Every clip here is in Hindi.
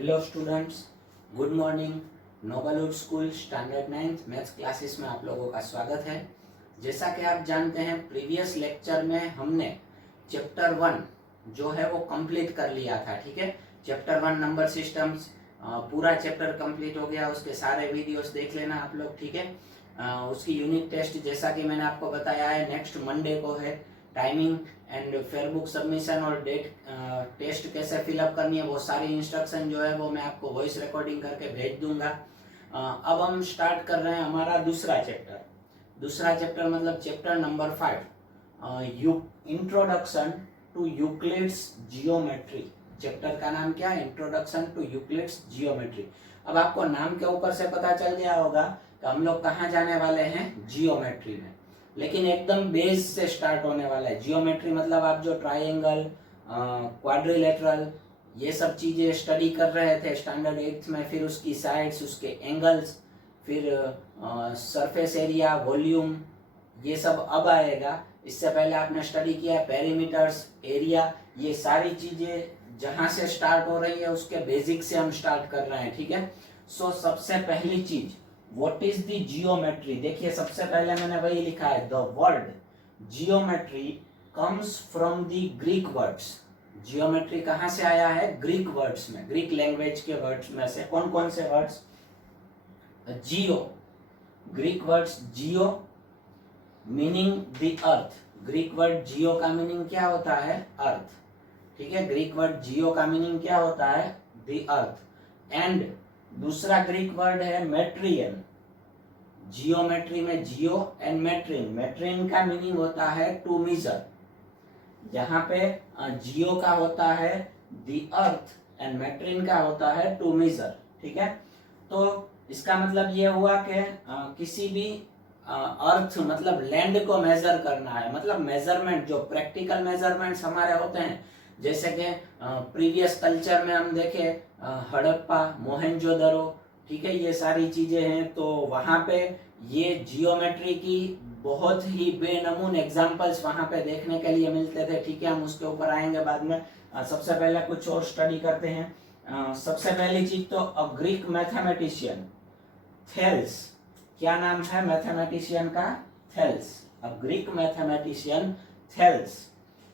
Hello students, good morning. Noblewood school standard 9th maths classes में आप लोगों का स्वागत है। जैसा कि आप जानते हैं, प्रीवियस लेक्चर में हमने चैप्टर 1 जो है वो कंप्लीट कर लिया था। ठीक है, चैप्टर 1 नंबर सिस्टम्स पूरा चैप्टर कंप्लीट हो गया। उसके सारे वीडियोस देख लेना आप लोग। ठीक है, उसकी यूनिट टेस्ट जैसा कि मैंने आपको बताया है नेक्स्ट मंडे को है। Timing and fair book submission और डेट टेस्ट कैसे फिलअप करनी है वो सारी इंस्ट्रक्शन जो है वो मैं आपको वॉइस रिकॉर्डिंग करके भेज दूंगा। अब हम स्टार्ट कर रहे हैं हमारा दूसरा चैप्टर मतलब chapter number 5, introduction to Euclid's geometry. Chapter का नाम क्या है? Introduction to Euclid's geometry. अब आपको नाम के ऊपर से पता चल गया होगा कि हम लोग कहाँ जाने वाले हैं, जियोमेट्री में। लेकिन एकदम बेस से स्टार्ट होने वाला है। जियोमेट्री मतलब आप जो ट्राइंगल, क्वाड्रिलेटरल, ये सब चीजें स्टडी कर रहे थे स्टैंडर्ड 8th में, फिर उसकी साइड्स, उसके एंगल्स, फिर सरफेस एरिया, वॉल्यूम, ये सब अब आएगा। इससे पहले आपने स्टडी किया है पेरीमीटर्स, एरिया, ये सारी चीजें जहां से स्टार्ट हो रही है उसके बेसिक से हम स्टार्ट कर रहे हैं। ठीक है, सो सबसे पहली चीज, व्हाट इज द जियोमेट्री? देखिए, सबसे पहले मैंने वही लिखा है, the word geometry comes from the Greek words. Geometry कहां से आया है? ग्रीक वर्ड्स में, ग्रीक लैंग्वेज के वर्ड्स में से। कौन कौन से words? Geo, Greek words geo meaning the earth. Greek word geo का मीनिंग क्या होता है? अर्थ। ठीक है, ग्रीक वर्ड जियो का मीनिंग क्या होता है? The earth. एंड दूसरा ग्रीक वर्ड है मेट्रियन। जियोमेट्री में जियो एंड मेट्रिन। मेट्रिन का मीनिंग होता है टू मेजर। यहाँ पे जियो का होता है द अर्थ एंड मेट्रिन का होता है टू मेजर। ठीक है, तो इसका मतलब ये हुआ कि किसी भी अर्थ मतलब लैंड को मेजर करना है, मतलब मेजरमेंट, जो प्रैक्टिकल मेजरमेंट्स हमारे होते हैं, जैसे कि प्रीवियस कल्चर में हम देखे हड़प्पा, मोहनजोदड़ो, ठीक है, ये सारी चीजें हैं, तो वहां पे ये जियोमेट्री की बहुत ही बेनमून एग्जांपल्स वहां पे देखने के लिए मिलते थे। ठीक है, हम उसके ऊपर आएंगे बाद में। सबसे पहले कुछ और स्टडी करते हैं। सबसे पहली चीज तो अ ग्रीक मैथमेटिशियन थेल्स। क्या नाम है मैथमेटिशियन का? Thales. A Greek mathematician Thales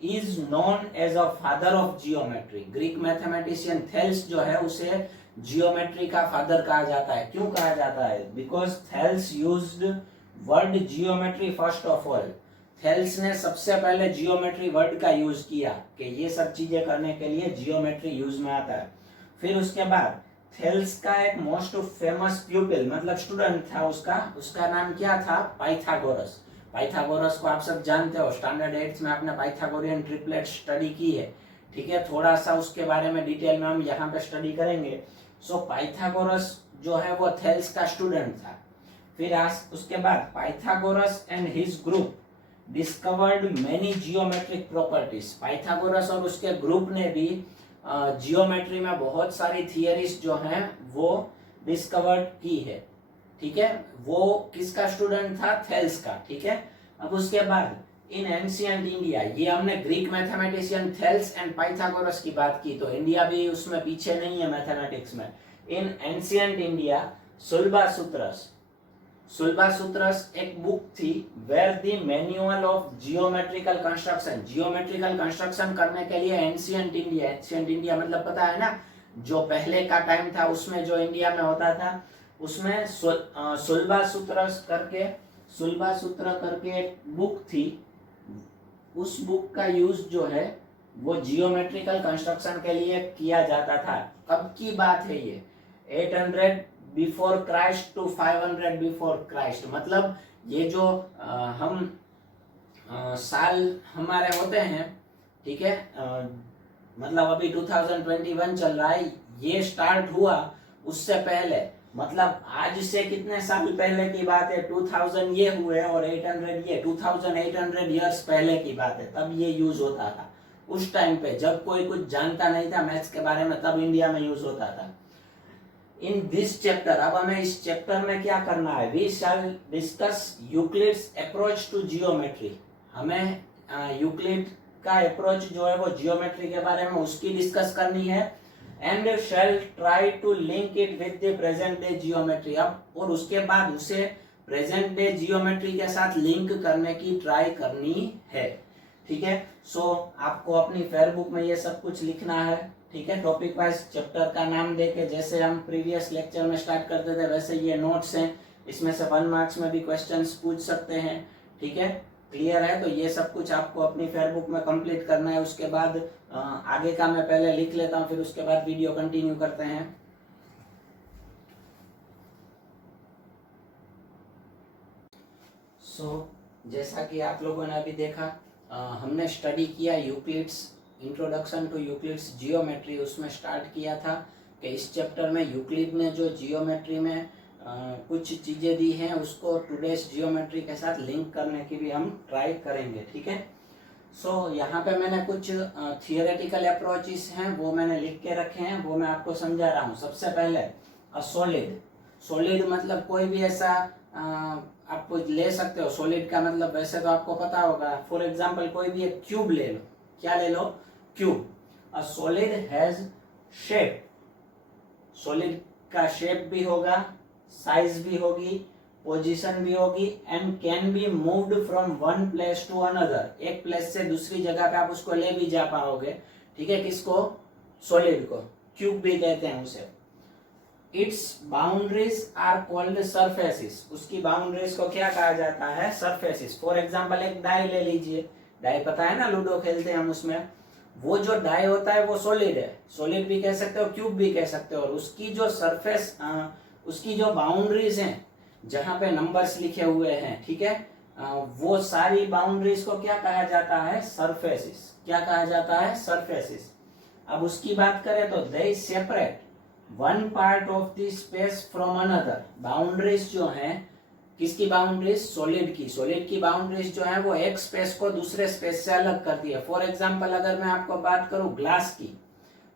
is known as a father of geometry. Greek mathematician Thales जो है उसे जियोमेट्री का फादर कहा जाता है। क्यों कहा जाता है? Because Thales used word geometry first of all. Thales ने सबसे पहले जियोमेट्री वर्ड का यूज किया कि ये सब चीजें करने के लिए जियोमेट्री यूज में आता है। फिर उसके बाद थेल्स का एक मोस्ट फेमस प्यूपिल मतलब स्टूडेंट था, उसका नाम क्या था? पाइथागोरस। पाइथागोरस को आप सब जानते हो, स्टैंडर्ड 8th में आपने पाइथागोरियन ट्रिपलेट स्टडी की है। ठीक है, थोड़ा सा उसके बारे में डिटेल में हम यहाँ पे स्टडी करेंगे। सो पाइथागोरस जो है वो थेल्स का स्टूडेंट था। फिर उसके बाद Pythagoras and his group discovered many geometric properties. Pythagoras और उसके ग्रुप ने भी जियोमेट्री में बहुत सारी थियरीज जो हैं वो डिस्कवर्ड की है। ठीक है, वो किसका स्टूडेंट था? थेल्स का। ठीक है, अब उसके बाद इन एंशिएंट इंडिया, ये हमने Greek mathematician Thales and Pythagoras की बात की, तो इंडिया भी उसमें पीछे नहीं है मैथमेटिक्स में। इन एंशिएंट इंडिया सुलभासूत्रस एक बुक थी, where the manual of geometrical construction. Geometrical construction करने के लिए एंशिएंट इंडिया मतलब पता है ना, जो पहले का टाइम था उसमें जो इंडिया में होता था, उसमें सुलभासूत्र करके एक बुक थी। उस बुक का यूज जो है वो जियोमेट्रिकल कंस्ट्रक्शन के लिए किया जाता था। कब की बात है ये? 800 before Christ to 500 before Christ. मतलब ये जो हम साल हमारे होते हैं, ठीक है, मतलब अभी 2021 चल रहा है, ये स्टार्ट हुआ उससे पहले, मतलब आज से कितने साल पहले की बात है? 2000 ये हुए और 800 ये 2800 इयर्स पहले की बात है, तब ये यूज होता था। उस टाइम पे जब कोई कुछ जानता नहीं था मैथ्स के बारे में, तब इंडिया में यूज होता था। इन दिस चैप्टर, अब हमें इस चैप्टर में क्या करना है? We shall discuss Euclid's approach to geometry. हमें यूक्लिड का अप्रोच जो है वो जियोमेट्री के बारे में उसकी डिस्कस करनी है। And shall try to link it with the present day geometry. अब और उसके बाद उसे प्रेजेंट डे जियोमेट्री के साथ लिंक करने की ट्राई करनी है। ठीक है, सो आपको अपनी फेयर बुक में ये सब कुछ लिखना है। ठीक है, टॉपिक वाइज चैप्टर का नाम देके जैसे हम प्रीवियस लेक्चर में स्टार्ट करते थे वैसे ये नोट्स हैं, इसमें से 1 मार्क्स में भी क्वेश्चंस पूछ सकते हैं। ठीक है, क्लियर है? तो ये सब कुछ आपको अपनी फेयर बुक में कंप्लीट करना है। उसके बाद आगे का मैं पहले लिख लेता हूँ, फिर उसके बाद वीडियो कंटिन्यू करते हैं। जैसा कि आप लोगों ने अभी देखा, हमने स्टडी किया Euclid's introduction to Euclid's geometry. उसमें स्टार्ट किया था कि इस चैप्टर में यूक्लिड ने जो जियोमेट्री में कुछ चीजें दी हैं उसको टुडेस जियोमेट्री के साथ लिंक करने की भी हम ट्राई करेंगे। ठीक है, यहाँ पे मैंने कुछ थियोरेटिकल अप्रोचेस हैं वो मैंने लिख के रखे हैं, वो मैं आपको समझा रहा हूँ। सबसे पहले सॉलिड। सॉलिड मतलब कोई भी ऐसा आप ले सकते हो। सॉलिड का मतलब वैसे तो आपको पता होगा, फॉर एग्जाम्पल कोई भी एक क्यूब ले लो। क्या ले लो? Cube. A solid has shape. Solid का शेप भी होगा, साइज भी होगी, पोजीशन भी होगी, and can be moved from one place to another. एक प्लेस से दूसरी जगह पे आप उसको ले भी जा पाओगे। ठीक है, किसको? सॉलिड को। क्यूब भी कहते हैं उसे। Its boundaries are called surfaces. उसकी बाउंड्रीज को क्या कहा जाता है? सरफेसिस। फॉर एग्जाम्पल एक डाई ले लीजिए। डाई पता है ना, लूडो खेलते हैं हम उसमें। वो जो डाई होता है वो सॉलिड है। सॉलिड भी कह सकते हो, क्यूब भी कह सकते हो। और उसकी जो सरफेस, उसकी जो बाउंड्रीज हैं जहां पे नंबर्स लिखे हुए हैं, ठीक है, वो सारी बाउंड्रीज को क्या कहा जाता है? सरफेसिस। क्या कहा जाता है? सरफेसिस। अब उसकी बात करें तो they separate one part of the space from another. Boundaries जो हैं, किसकी बाउंड्रीज? सॉलिड की। सॉलिड की बाउंड्रीज जो है वो एक स्पेस को दूसरे स्पेस से अलग करती है। फॉर एग्जांपल अगर मैं आपको बात करूं ग्लास की,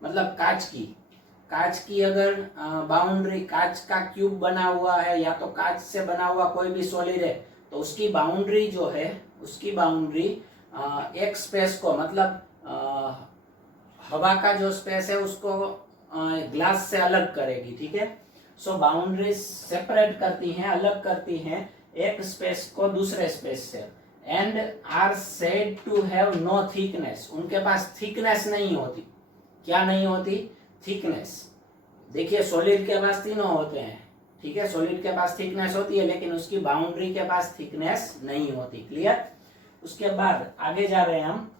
मतलब कांच की। कांच की अगर बाउंड्री, कांच का क्यूब बना हुआ है या तो कांच से बना हुआ कोई भी सॉलिड है, तो उसकी बाउंड्री जो है, उसकी बाउंड्री एक स्पेस को, मतलब हवा का जो स्पेस है उसको ग्लास से अलग करेगी। ठीक है, सो बाउंड्रीज सेपरेट करती हैं, अलग करती हैं एक स्पेस को दूसरे स्पेस से। And are said to have no thickness. उनके पास थिकनेस नहीं होती। क्या नहीं होती? थिकनेस। देखिए सॉलिड के पास तीनों होते हैं। ठीक है, सॉलिड के पास थिकनेस होती है लेकिन उसकी बाउंड्री के पास थिकनेस नहीं होती। क्लियर? उसके बाद आगे जा रहे हैं हम।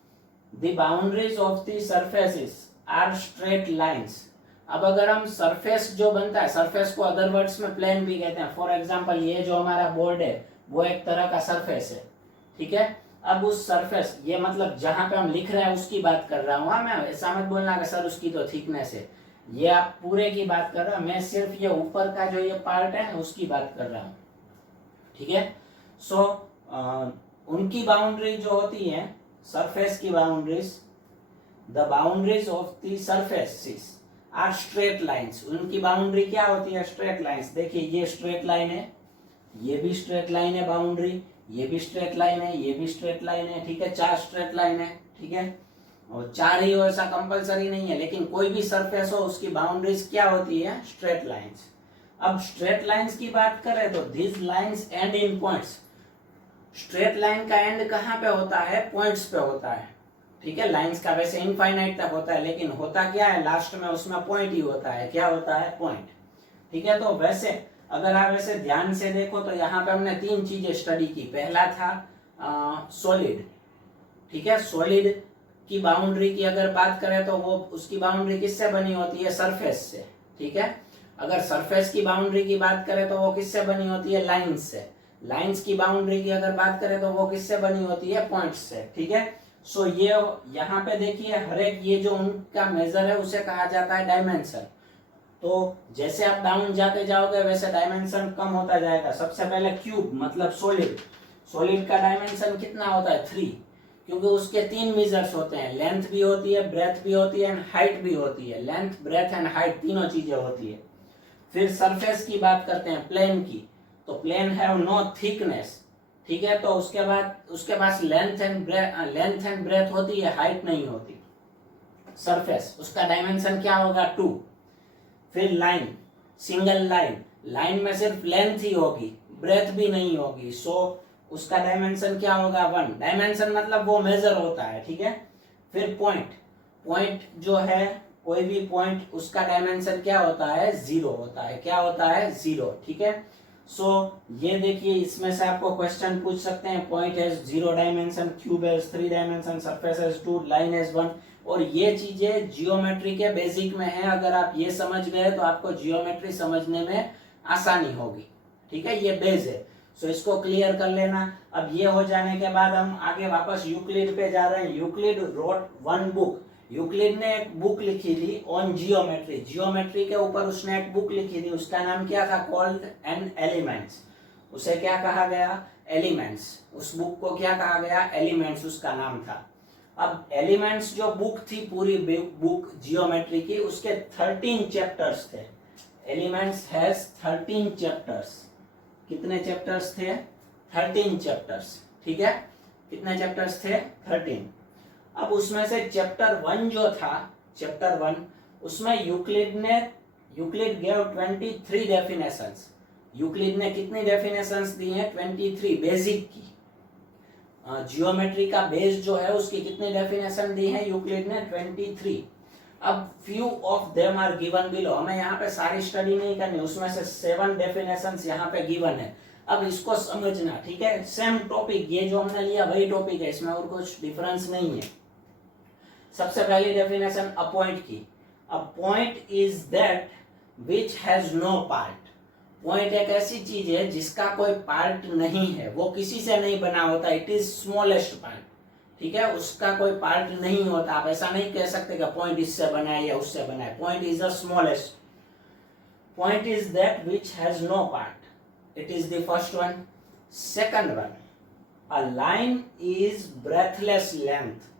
The boundaries of the surfaces are straight lines. अब अगर हम सरफेस जो बनता है, सरफेस को अदर वर्ड्स में प्लेन भी कहते हैं। फॉर एग्जांपल ये जो हमारा बोर्ड है वो एक तरह का सरफेस है। ठीक है, अब उस सरफेस, ये मतलब जहां पे हम लिख रहे हैं उसकी बात कर रहा हूँ। मैं ऐसा मत बोलना कि सर उसकी तो थिकनेस है। ये आप पूरे की बात कर रहे हो, मैं सिर्फ ये ऊपर का जो ये पार्ट है उसकी बात कर रहा हूँ। ठीक है, सो उनकी बाउंड्री जो होती है, सरफेस की boundaries, the boundaries of the surfaces are straight lines. उनकी बाउंड्री क्या होती है? Straight lines. देखिए ये स्ट्रेट लाइन है, ये भी स्ट्रेट लाइन है बाउंड्री, ये भी स्ट्रेट लाइन है, ये भी स्ट्रेट लाइन है। ठीक है, 4 स्ट्रेट लाइन है। ठीक है, और 4 ही हो ऐसा कंपलसरी नहीं है, लेकिन कोई भी सरफेस हो उसकी बाउंड्रीज क्या होती है? Straight lines. अब स्ट्रेट लाइंस की बात करें तो this lines and in points. Straight line का एंड कहाँ पे होता है? पॉइंट्स पे होता है। ठीक है, लाइंस का वैसे इनफाइनाइट तक होता है, लेकिन होता क्या है? लास्ट में उसमें पॉइंट ही होता है। क्या होता है? पॉइंट। ठीक है, तो वैसे अगर आप ऐसे ध्यान से देखो तो यहाँ पे हमने 3 चीजें स्टडी की। पहला था सॉलिड। ठीक है, सॉलिड की बाउंड्री की अगर बात करें तो वो, उसकी बाउंड्री किससे बनी होती है? सरफेस से। ठीक है, अगर सरफेस की बाउंड्री की बात करें तो वो किससे बनी होती है? लाइंस से। लाइंस की बाउंड्री की अगर बात करें तो वो किससे बनी होती है? पॉइंट्स से। ठीक है, सो ये यहाँ पे देखिए हर एक ये जो उनका मेजर है उसे कहा जाता है डायमेंशन। तो जैसे आप डाउन जाते जाओगे वैसे डायमेंशन कम होता जाएगा। सबसे पहले क्यूब मतलब सॉलिड। सॉलिड का डायमेंशन कितना होता है? 3, क्योंकि उसके 3 मेजर्स होते हैं। लेंथ भी होती है, ब्रेथ भी होती है एंड हाइट भी होती है। लेंथ, ब्रेथ एंड हाइट तीनों चीजें होती है। फिर सरफेस की बात करते हैं, प्लेन की, तो प्लेन हैव नो थिकनेस। ठीक है, तो उसके बाद उसके पास लेंथ एंड ब्रेथ होती है, हाइट नहीं होती। सरफेस, उसका डायमेंशन क्या होगा 2। फिर लाइन, सिंगल लाइन, लाइन में सिर्फ लेंथ ही होगी, ब्रेथ भी नहीं होगी, सो उसका डायमेंशन क्या होगा 1। डायमेंशन मतलब वो मेजर होता है, ठीक है। फिर पॉइंट, पॉइंट जो है कोई भी पॉइंट, उसका डायमेंशन क्या होता है 0 होता है। क्या होता है 0, ठीक है। सो ये देखिए, इसमें से आपको क्वेश्चन पूछ सकते हैं, point has 0 dimension, cube has 3 dimension, surface has 2, line has 1। और ये चीजें जियोमेट्री के बेसिक में है, अगर आप ये समझ गए तो आपको जियोमेट्री समझने में आसानी होगी, ठीक है। ये बेस है, सो इसको क्लियर कर लेना। अब ये हो जाने के बाद हम आगे वापस यूक्लिड पे जा रहे हैं। Euclid road one book, Euclid ने एक बुक लिखी थी ऑन जियोमेट्री, जियोमेट्री के ऊपर उसने एक बुक लिखी थी, उसका नाम क्या था, कॉल्ड एंड एलिमेंट्स। उसे क्या कहा गया, एलिमेंट्स। उस बुक को क्या कहा गया, एलिमेंट्स उसका नाम था। अब एलिमेंट्स जो बुक थी, पूरी बुक जियोमेट्री की, उसके 13 चैप्टर्स थे। Elements has 13 chapters. कितने चैप्टर्स थे, 13 चैप्टर्स, ठीक है। कितने चैप्टर्स थे, 13। अब उसमें से चैप्टर 1 जो था, चैप्टर 1, उसमें यूक्लिड गेव 23 डेफिनेशंस। यूक्लिड ने कितनी डेफिनेशंस दी हैं, 23 बेसिक की। जियोमेट्री का बेस जो है उसकी कितनी डेफिनेशन दी है यूक्लिड ने, 23। अब few of them are given below, हमें यहाँ पे सारी स्टडी नहीं करनी, उसमें से 7 डेफिनेशंस यहाँ पे गिवन है। अब इसको समझना, ठीक है। सेम टॉपिक, ये जो हमने लिया वही टॉपिक है, इसमें और कुछ डिफरेंस नहीं है। सबसे पहली डेफिनेशन अ पॉइंट की, a point is that which has no part. Point एक ऐसी चीज है जिसका कोई पार्ट नहीं है, वो किसी से नहीं बना होता, इट इज स्मॉलेस्ट पार्ट, ठीक है। उसका कोई पार्ट नहीं होता, आप ऐसा नहीं कह सकते कि पॉइंट इससे बना है या उससे बना है। Point is the smallest, point is that which has no part, it is the first one. Second one, a line is breadthless length.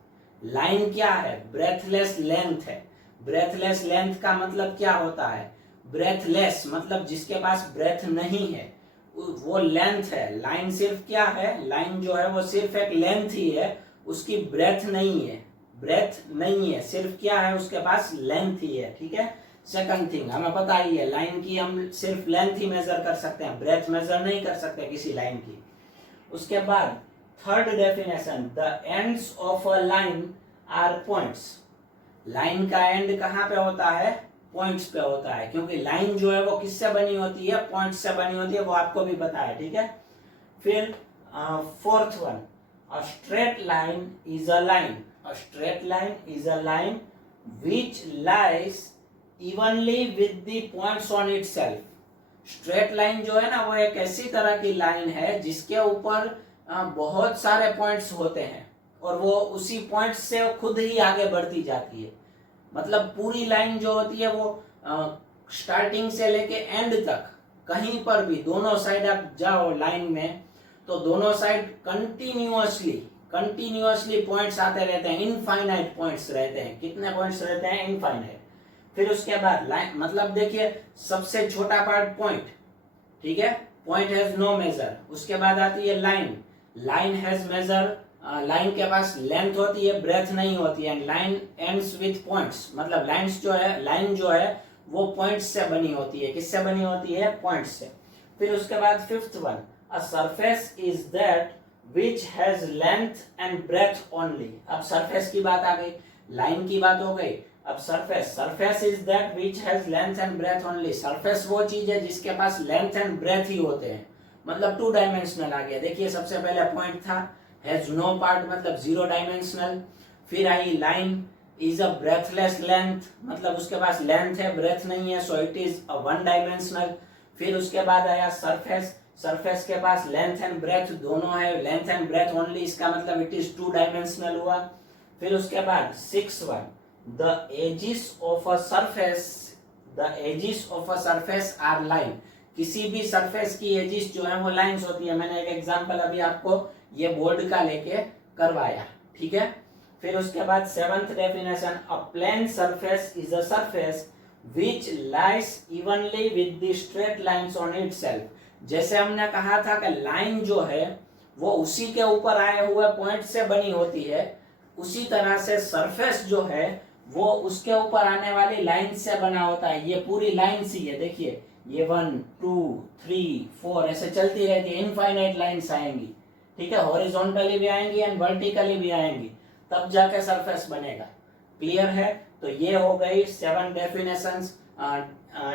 Line क्या है, ब्रेथलेस लेंथ है। ब्रेथलेस लेंथ का मतलब क्या होता है, ब्रेथलेस मतलब जिसके पास ब्रेथ नहीं है, वो लेंथ है। लाइन सिर्फ क्या है, लाइन जो है वो सिर्फ एक लेंथ ही है, उसकी ब्रेथ नहीं है, ब्रेथ नहीं है, सिर्फ क्या है, उसके पास लेंथ ही है, ठीक है। सेकंड थिंग, हमें पता ही है लाइन की हम सिर्फ लेंथ ही मेजर कर सकते हैं, ब्रेथ मेजर नहीं कर सकते किसी लाइन की। उसके बाद third definition, the ends of a line are points. Line का एंड कहाँ पे होता है, पॉइंट्स पे होता है, क्योंकि लाइन जो है वो किससे बनी होती है, पॉइंट्स से बनी होती है, वो आपको भी पता है, ठीक है। फिर fourth one, a straight line is a line, a straight line is a line which lies evenly with the points on itself. Straight line जो है ना, वो एक ऐसी तरह की लाइन है जिसके ऊपर बहुत सारे पॉइंट्स होते हैं और वो उसी पॉइंट से खुद ही आगे बढ़ती जाती है। मतलब पूरी लाइन जो होती है वो स्टार्टिंग से लेके एंड तक कहीं पर भी दोनों साइड आप जाओ लाइन में, तो दोनों साइड कंटिन्यूअसली पॉइंट्स आते रहते हैं, इनफाइनाइट पॉइंट्स रहते हैं। कितने पॉइंट्स रहते हैं, इनफाइनाइट। फिर उसके बाद लाइन मतलब देखिए, सबसे छोटा पार्ट पॉइंट, ठीक है, पॉइंट हैज नो मेजर। उसके बाद आती है line, line has major, line के पास लेंथ होती है, ब्रेथ नहीं होती है। लाइन एंड्स विथ पॉइंट्स, मतलब लाइंस जो है, लाइन जो है वो पॉइंट्स से बनी होती है। किससे बनी होती है, पॉइंट्स से। फिर उसके बाद fifth one, a surface is that which has length and breadth only. अब सरफेस की बात आ गई, लाइन की बात हो गई, अब surface is that which has length and breadth only. Surface वो चीज है जिसके पास लेंथ एंड ब्रेथ ही होते हैं, मतलब 2 डायमेंशनल आ गया। देखिए सबसे पहले पॉइंट था, हैज नो पार्ट मतलब 0 डायमेंशनल। फिर a line is a breadthless length, मतलब उसके पास लेंथ है, ब्रेथ नहीं है, so it is a 1 dimensional. फिर उसके बाद आया सरफेस, सरफेस के पास लेंथ एंड ब्रेथ दोनों है, लेंथ एंड ब्रेथ ओनली, इसका मतलब इट इज 2 डायमेंशनल हुआ। फिर उसके बाद 6 one, the edges of a surface, the edges of a surface are line. किसी भी सरफेस की एजिस जो है वो लाइंस होती है। मैंने एक एग्जांपल अभी आपको ये बोर्ड का लेके करवाया, ठीक है। फिर उसके बाद 7th definition, a plane surface is a surface which lies evenly with the straight lines on itself. जैसे हमने कहा था कि लाइन जो है वो उसी के ऊपर आए हुए पॉइंट से बनी होती है, उसी तरह से सरफेस जो है वो उसके ऊपर आने वाली लाइन से बना होता है। ये पूरी लाइन सी है, देखिए ये 1 2 3 4 ऐसे चलती रहती है, इनफाइनाइट लाइंस आएंगी, ठीक है, हॉरिजॉन्टली भी आएंगी एंड वर्टिकली भी आएंगी, तब जाके सरफेस बनेगा। क्लियर है? तो ये हो गई 7 डेफिनेशंस।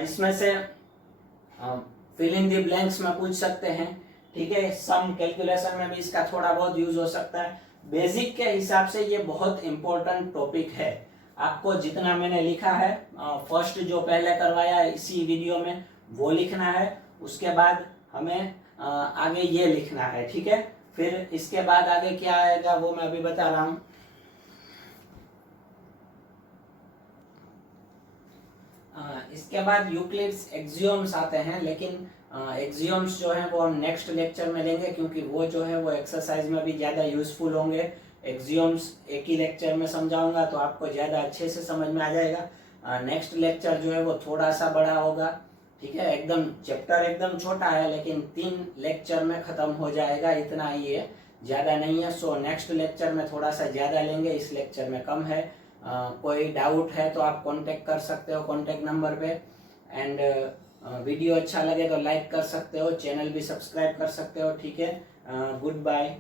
इसमें से फिल इन दी ब्लैंक्स में पूछ सकते हैं, ठीक है, सम कैलकुलेशन में भी इसका थोड़ा बहुत यूज हो सकता है। बेसिक के हिसाब से ये बहुत इंपॉर्टेंट टॉपिक है। आपको जितना मैंने लिखा है फर्स्ट जो पहले करवाया इसी वीडियो में वो लिखना है, उसके बाद हमें आगे ये लिखना है, ठीक है। फिर इसके बाद आगे क्या आएगा वो मैं अभी बता रहा हूँ। इसके बाद यूक्लिड्स एक्सियोम्स आते हैं, लेकिन एक्सियोम्स जो है वो हम नेक्स्ट लेक्चर में लेंगे, क्योंकि वो जो है वो एक्सरसाइज में भी ज़्यादा यूजफुल होंगे। एक्सियोम्स एक ही लेक्चर में समझाऊंगा तो आपको ज़्यादा अच्छे से समझ में आ जाएगा। नेक्स्ट लेक्चर जो है वो थोड़ा सा बड़ा होगा, ठीक है, एकदम चैप्टर एकदम छोटा है, लेकिन 3 लेक्चर में ख़त्म हो जाएगा, इतना ही है, ज़्यादा नहीं है। सो नेक्स्ट लेक्चर में थोड़ा सा ज़्यादा लेंगे, इस लेक्चर में कम है। कोई डाउट है तो आप कांटेक्ट कर सकते हो कांटेक्ट नंबर पे। एंड वीडियो अच्छा लगे तो लाइक कर सकते हो, चैनल भी सब्सक्राइब कर सकते हो, ठीक है। Good bye.